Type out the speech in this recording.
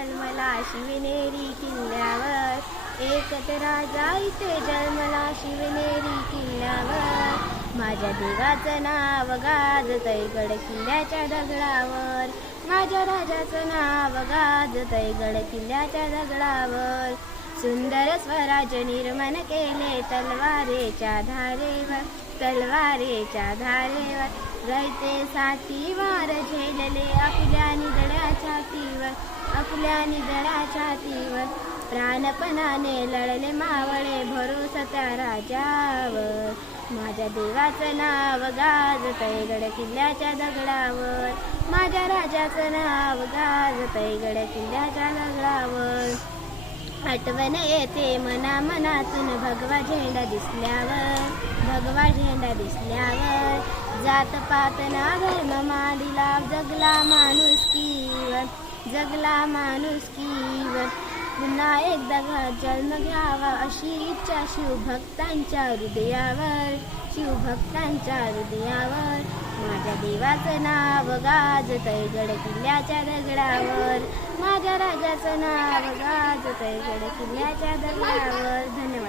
जन्मला शिवनेरी किल्ल्यावर. एकच राजा इथे जन्मला शिवनेरी किल्ल्यावर. माझ्या देवाचं नाव गाजतंय गड किल्ल्याच्या दगडावर. माझ्या राजाचं नाव गाजतंय गड किल्ल्याच्या दगडावर. सुंदर स्वराज्य निर्माण केले तलवारेच्या धारेवर. तलवारेच्या धारेवर रयते साठी वार झेलले आपल्या निधड्या छातीवर. आपल्या निधड्या छातीवर प्राणपणाने लढले मावळे भरोसा त्या राजावर. माझ्या देवाचं नाव गाजतंय गड किल्ल्याच्या दगडावर. माझ्या राजाचं नाव गाजतंय गड किल्ल्याच्या दगडावर. आठवण येते मनातून भगवा झेंडा दिसल्यावर. भगवा झेंडा दिसल्यावर जात पात ना धर्म मांडीला जगला माणुसकीवर. जगला माणुसकीवर. पुन्हा एकदा जन्म घ्यावा अशी इच्छा शिवभक्तांच्या हृदयावर. शिवभक्तांच्या हृदयावर. माझ्या देवाचं नाव गाजतंय गड किल्ल्याच्या दगडावर. माझ्या राजाचं नाव गाजतंय गड किल्ल्याच्या दगडावर. धन्यवाद.